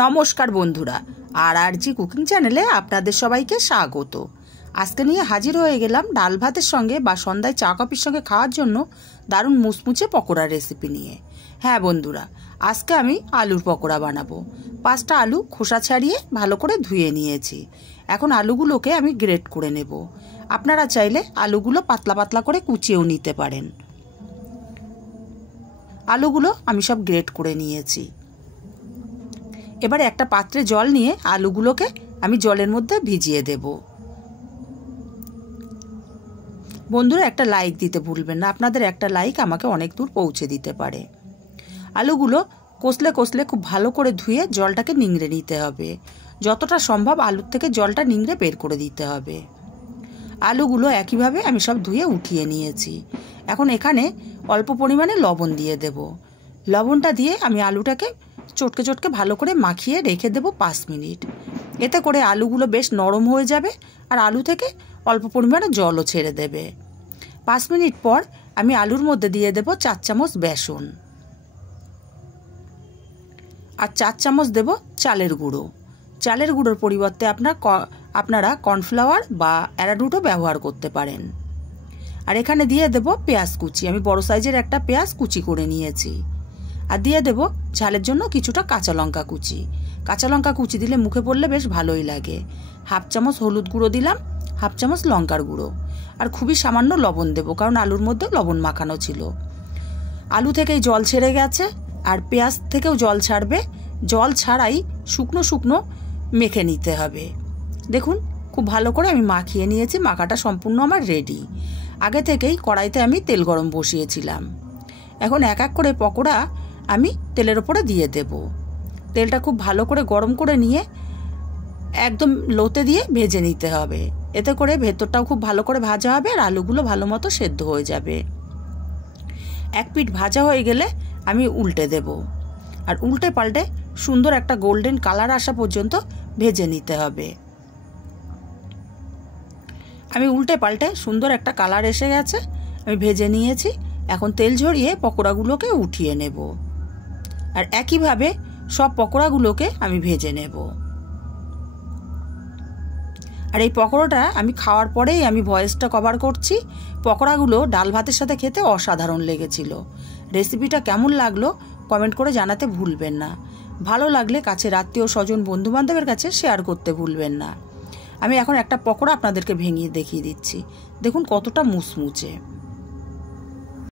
নমস্কার বন্ধুরা, আর জি কুকিং চ্যানেলে আপনাদের সবাইকে স্বাগত। আজকে নিয়ে হাজির হয়ে গেলাম ডাল ভাতের সঙ্গে বা সন্ধ্যায় চা কফির সঙ্গে খাওয়ার জন্য দারুণ মুচমুচে পকোড়ার রেসিপি নিয়ে। হ্যাঁ বন্ধুরা, আজকে আমি আলুর পকোড়া বানাবো। 5টা আলু খোসা ছাড়িয়ে ভালো করে ধুয়ে নিয়েছি। এখন আলুগুলোকে আমি গ্রেট করে নেব। আপনারা চাইলে আলুগুলো পাতলা পাতলা করে কুচিয়েও নিতে পারেন। আলুগুলো আমি সব গ্রেট করে নিয়েছি। এবারে একটা পাত্রে জল নিয়ে আলুগুলোকে আমি জলের মধ্যে ভিজিয়ে দেব। বন্ধুরা, একটা লাইক দিতে ভুলবেন না, আপনাদের একটা লাইক আমাকে অনেক দূর পৌঁছে দিতে পারে। আলুগুলো কষলে কষলে খুব ভালো করে ধুয়ে জলটাকে নিংড়ে নিতে হবে। যতটা সম্ভব আলুর থেকে জলটা নিংড়ে বের করে দিতে হবে। আলুগুলো একইভাবে আমি সব ধুয়ে উঠিয়ে নিয়েছি। এখন এখানে অল্প পরিমাণে লবণ দিয়ে দেব। লবণটা দিয়ে আমি আলুটাকে চটকে চটকে ভালো করে মাখিয়ে রেখে দেব 5 মিনিট। এতে করে আলুগুলো বেশ নরম হয়ে যাবে আর আলু থেকে অল্প পরিমাণে জলও ছেড়ে দেবে। 5 মিনিট পর আমি আলুর মধ্যে দিয়ে দেব 4 চামচ বেসন আর 4 চামচ দেব চালের গুঁড়ো। চালের গুঁড়োর পরিবর্তে আপনারা কর্নফ্লাওয়ার বা অ্যারারুটও ব্যবহার করতে পারেন। আর এখানে দিয়ে দেব পেঁয়াজ কুচি। আমি বড় সাইজের একটা পেঁয়াজ কুচি করে নিয়েছি। আর দিয়ে দেব ঝালের জন্য কিছুটা কাঁচা লঙ্কা কুচি। কাঁচা লঙ্কা কুচি দিলে মুখে পড়লে বেশ ভালোই লাগে। 1/2 চামচ হলুদ গুঁড়ো দিলাম, 1/2 চামচ লঙ্কার গুঁড়ো আর খুবই সামান্য লবণ দেব, কারণ আলুর মধ্যে লবণ মাখানো ছিল। আলু থেকেই জল ছেড়ে গেছে আর পেঁয়াজ থেকেও জল ছাড়বে। জল ছাড়াই শুকনো শুকনো মেখে নিতে হবে। দেখুন খুব ভালো করে আমি মাখিয়ে নিয়েছি। মাখাটা সম্পূর্ণ আমার রেডি। আগে থেকেই কড়াইতে আমি তেল গরম বসিয়েছিলাম। এখন এক এক করে পকোড়া আমি তেলের ওপরে দিয়ে দেব। তেলটা খুব ভালো করে গরম করে নিয়ে একদম লোতে দিয়ে ভেজে নিতে হবে। এতে করে ভেতরটাও খুব ভালো করে ভাজা হবে আর আলুগুলো ভালো মতো সেদ্ধ হয়ে যাবে। এক পিঠ ভাজা হয়ে গেলে আমি উল্টে দেব আর উল্টে পাল্টে সুন্দর একটা গোল্ডেন কালার আসা পর্যন্ত ভেজে নিতে হবে। আমি উল্টে পাল্টে সুন্দর একটা কালার এসে গেছে, আমি ভেজে নিয়েছি। এখন তেল ঝরিয়ে পকোড়াগুলোকে উঠিয়ে নেব আর একইভাবে সব পকোড়াগুলোকে আমি ভেজে নেব। আর এই পকোড়াটা আমি খাওয়ার পরেই আমি ভয়েসটা কভার করছি। পকোড়াগুলো ডাল ভাতের সাথে খেতে অসাধারণ লেগেছিল। রেসিপিটা কেমন লাগলো কমেন্ট করে জানাতে ভুলবেন না। ভালো লাগলে কাছের আত্মীয় স্বজন বন্ধুবান্ধবের কাছে শেয়ার করতে ভুলবেন না। আমি এখন একটা পকোড়া আপনাদেরকে ভেঙে দেখিয়ে দিচ্ছি। দেখুন কতটা মুচমুচে।